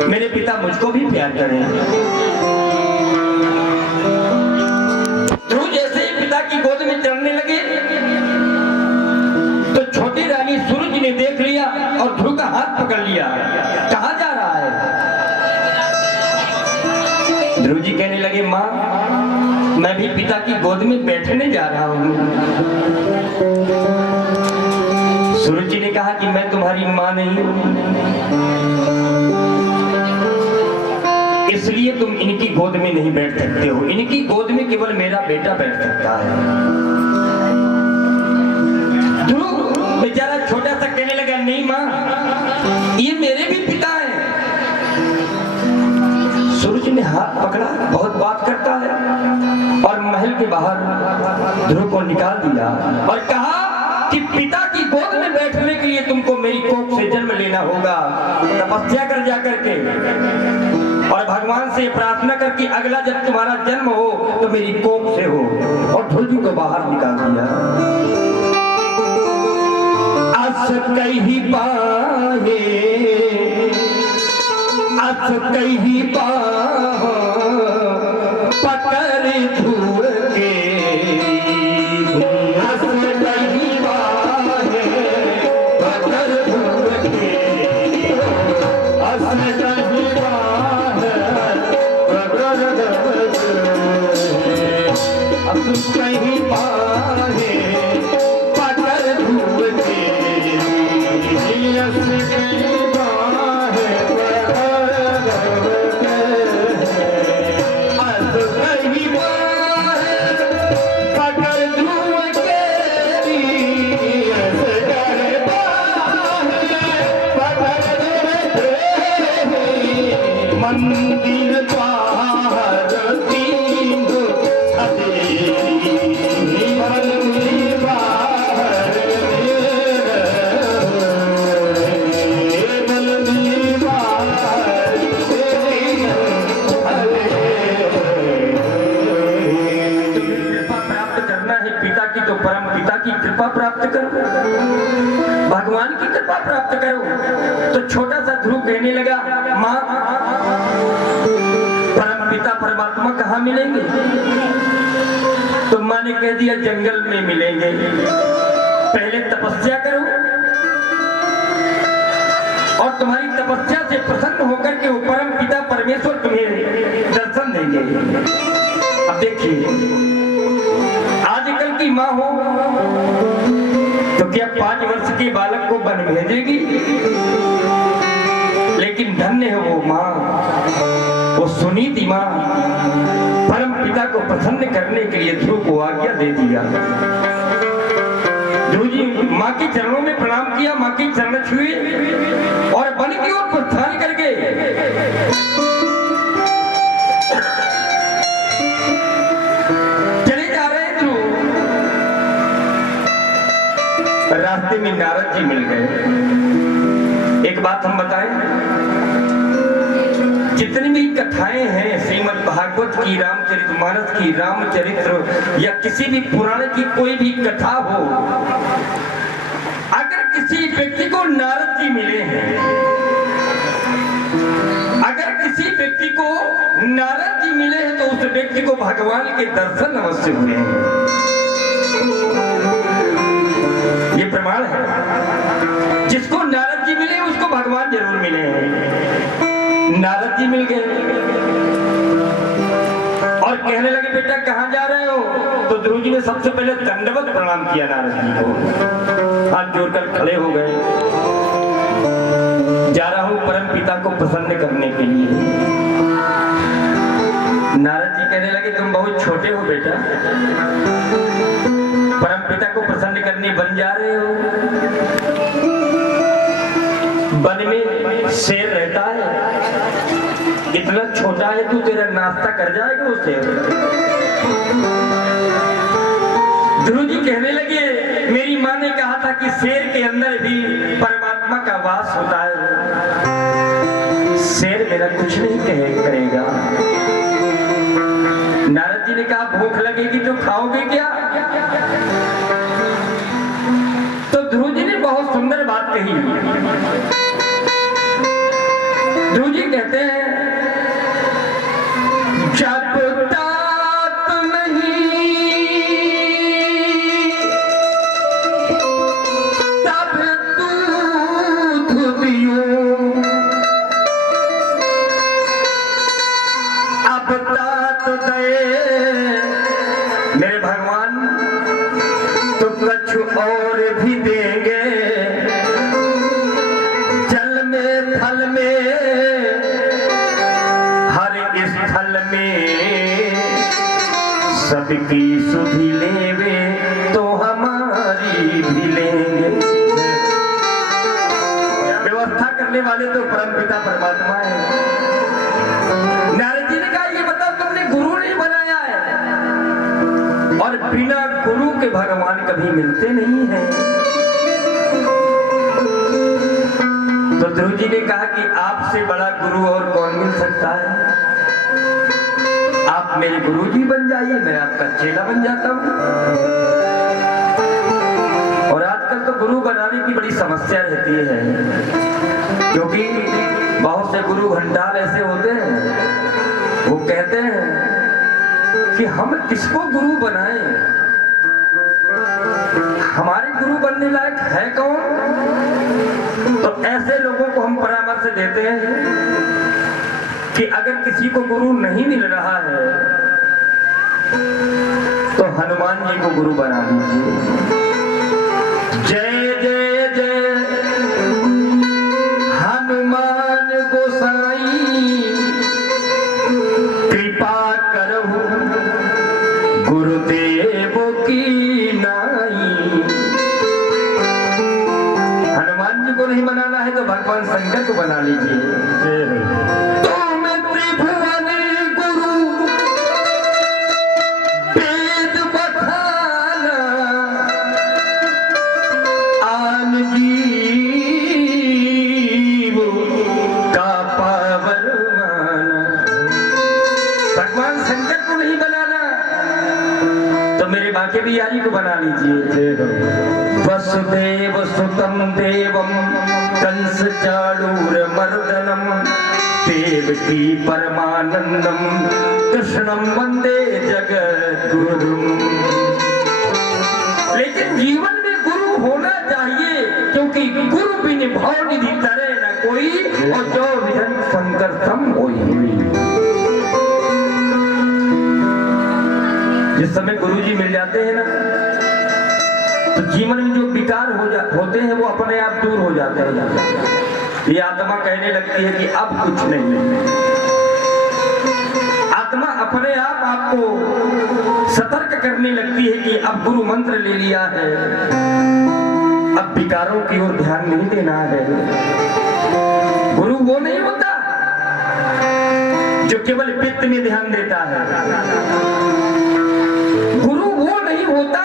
मेरे पिता मुझको भी प्यार करें। ध्रुव जैसे ही पिता की गोद में चढ़ने लगे तो छोटी रानी सूरज ने देख लिया और ध्रुव का हाथ पकड़ लिया। कहाँ जा रहा है? ध्रुव जी कहने लगे, माँ मैं भी पिता की गोद में बैठने जा रहा हूँ। सूरज जी ने कहा कि मैं तुम्हारी माँ नहीं हूँ, इसलिए तुम इनकी गोद में नहीं बैठ सकते हो। इनकी गोद में केवल मेरा बेटा बैठ सकता है। ध्रुव बेचारा छोटा सा कहने लगा, नहीं माँ ये मेरे भी पिता हैं। सूरज ने हाथ पकड़ा, बहुत बात करता है, और महल के बाहर ध्रुव को निकाल दिया और कहा कि पिता की गोद में बैठने के लिए तुमको मेरी कोख से जन्म लेना होगा। तपस्या कर जा करके और भगवान से प्रार्थना करके अगला जब तुम्हारा जन्म हो तो मेरी कोख से हो। और ध्रुव जी को बाहर निकाल दिया। अस कहीं पाहे, अस कहीं पाह पकड़ ध्रुव के, अस कहीं पाहे पकड़ ध्रुव के, अस कहीं पाहे पकड़ ध्रुव के, अस कहीं पाहे पकड़ ध्रुव के, अस कहीं पाहे मंदिर द्वार तीन परम पिता की कृपा प्राप्त करो, भगवान की कृपा प्राप्त करो। तो छोटा सा ध्रुव कहने लगा, माँ परम पिता परमात्मा कहाँ मिलेंगे? तो माँ ने कह दिया, जंगल में मिलेंगे, पहले तपस्या करो और तुम्हारी तपस्या से प्रसन्न होकर के वो परम पिता परमेश्वर तुम्हें दर्शन देंगे। अब देखिए, आजकल की माँ हो तो क्या 5 वर्ष के बालक को वन भेजेगी? लेकिन धन्य है वो माँ, वो सुनीति माँ, परम पिता को प्रसन्न करने के लिए ध्रुव को आज्ञा दे दिया। ध्रुव जी माँ के चरणों में प्रणाम किया, माँ के चरण छुए और वन की ओर प्रस्थान करके रास्ते में नारद जी मिल गए। एक बात हम बताएं, जितनी भी कथाएं हैं श्रीमद् भागवत की, रामचरितमानस की, रामचरित्र या किसी भी पुराण की कोई भी कथा हो, अगर किसी व्यक्ति को नारद जी मिले हैं, अगर किसी व्यक्ति को नारद जी मिले हैं तो उस व्यक्ति को भगवान के दर्शन अवश्य हुए हैं। ये प्रमाण है, जिसको नारद जी मिले उसको भगवान जरूर मिले हैं। नारद जी मिल गए और कहने लगे, बेटा कहाँ जा रहे हो? तो ध्रुव जी ने सबसे पहले दंडवत प्रणाम किया नारद जी को, हाथ जोड़कर खड़े हो गए। जा रहा हूं परम पिता को प्रसन्न करने के लिए। नारद जी कहने लगे, तुम बहुत छोटे हो बेटा, परम पिता को प्रसन्न करने वन जा रहे हो? वन में शेर रहता है, इतना छोटा है तू, तेरा नाश्ता कर जाएगा उस शेर। ध्रुव जी कहने लगे, मेरी माँ ने कहा था कि शेर के अंदर भी परमात्मा परमात्मा का वास होता है, शेर मेरा कुछ नहीं करेगा। नारद जी ने कहा भूख लगेगी तो खाओगे क्या? तो ध्रुव जी ने बहुत सुंदर बात कही। ध्रुव जी कहते हैं जब तात नहीं तब दूध पियो, अब तात दे मेरे भगवान तो कुछ और भी देंगे। जल में थल में हर स्थल में सबकी सुधि लेवे तो हमारी भी लेंगे। व्यवस्था करने वाले तो परमपिता परमात्मा है। नारद जी ने कहा ये बताओ तुमने गुरु नहीं बनाया है, और बिना गुरु के भगवान कभी मिलते नहीं हैं। तो ध्रुव जी ने कहा कि आपसे बड़ा गुरु और कौन मिल सकता है? आप मेरे गुरु जी बन जाइए, मैं आपका चेला बन जाता हूँ। और आजकल तो गुरु बनाने की बड़ी समस्या रहती है, क्योंकि बहुत से गुरु भंडार ऐसे होते हैं, वो कहते हैं कि हम किसको गुरु बनाएं, हमारे गुरु बनने लायक है कौन? तो ऐसे लोगों को हम परामर्श देते हैं कि अगर किसी को गुरु नहीं मिल रहा है तो हनुमान जी को गुरु बना लीजिए। जय जय जय हनुमान गोसाई, कृपा करहु गुरुदेव की नाई। हनुमान जी को नहीं बनाना है तो भगवान शंकर को बना लीजिए। बाकी बिहारी को बना लीजिए। वसुदेव सुतम देवम कंस चाणूर मर्दनम देवकी परमानंदम कृष्णम वंदे जगद्गुरुम। लेकिन जीवन में गुरु होना चाहिए, क्योंकि गुरु बिन भाव निधि तरे न कोई, और जो विधन शंकर सम होई। जिस समय गुरु जी मिल जाते हैं ना, तो जीवन में जो विकार होते हैं वो अपने आप दूर हो जाते हैं। ये आत्मा कहने लगती है कि अब कुछ नहीं। आत्मा अपने आप आपको सतर्क करने लगती है कि अब गुरु मंत्र ले लिया है, अब विकारों की ओर ध्यान नहीं देना है। गुरु वो नहीं होता जो केवल पित्त में ध्यान देता है। गुरु वो नहीं होता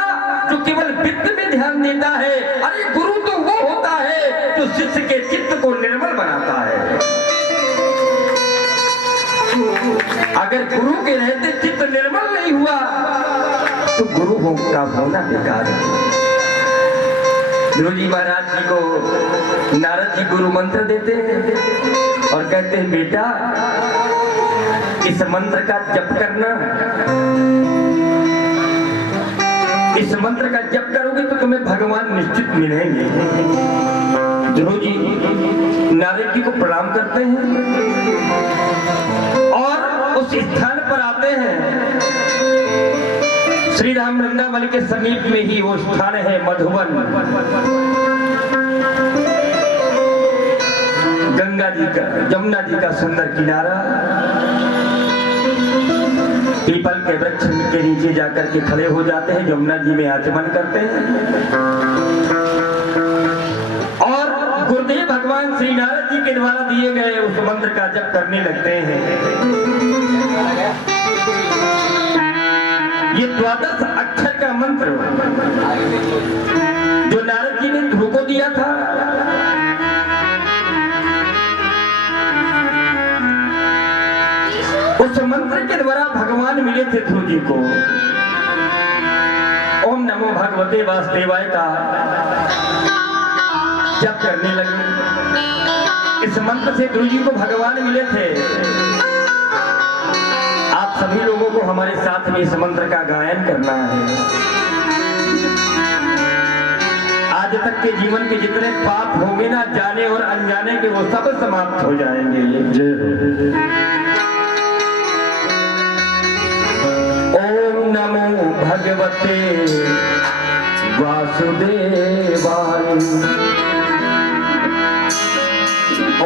जो केवल वित्त में ध्यान देता है। अरे गुरु तो वो होता है जो शिष्य के चित्त को निर्मल बनाता है। अगर गुरु के रहते चित्त निर्मल नहीं हुआ तो गुरु का होना बेकार है। ध्रुव जी महाराज जी को नारद जी गुरु मंत्र देते हैं और कहते हैं बेटा इस मंत्र का जप करना, इस मंत्र का जप करोगे तो तुम्हें भगवान निश्चित मिलेंगे। ध्रुव जी नारद जी को प्रणाम करते हैं और उस स्थान पर आते हैं। श्री राम वृंदावन के समीप में ही वो स्थान है मधुवन। गंगा जी का, यमुना जी का सुंदर किनारा। पीपल के वृक्ष के नीचे जाकर के खड़े हो जाते हैं, यमुना जी में आचमन करते हैं और गुरुदेव भगवान श्री नारद जी के द्वारा दिए गए उस मंत्र का जप करने लगते हैं। ये 12 अक्षर का मंत्र जो नारद जी ने ध्रुव को दिया था, उस मंत्र के द्वारा भगवान मिले थे ध्रुव जी को। ओम नमो भगवते वासुदेवाय का जप करने लगे। इस मंत्र से ध्रुव जी को भगवान मिले थे। आप सभी लोगों को हमारे साथ में इस मंत्र का गायन करना है। आज तक के जीवन के जितने पाप होंगे ना, जाने और अनजाने के, वो सब समाप्त हो जाएंगे। ओम नमो भगवते वासुदेवाय।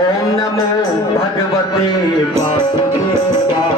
ओम नमो भगवते वासुदेवाय।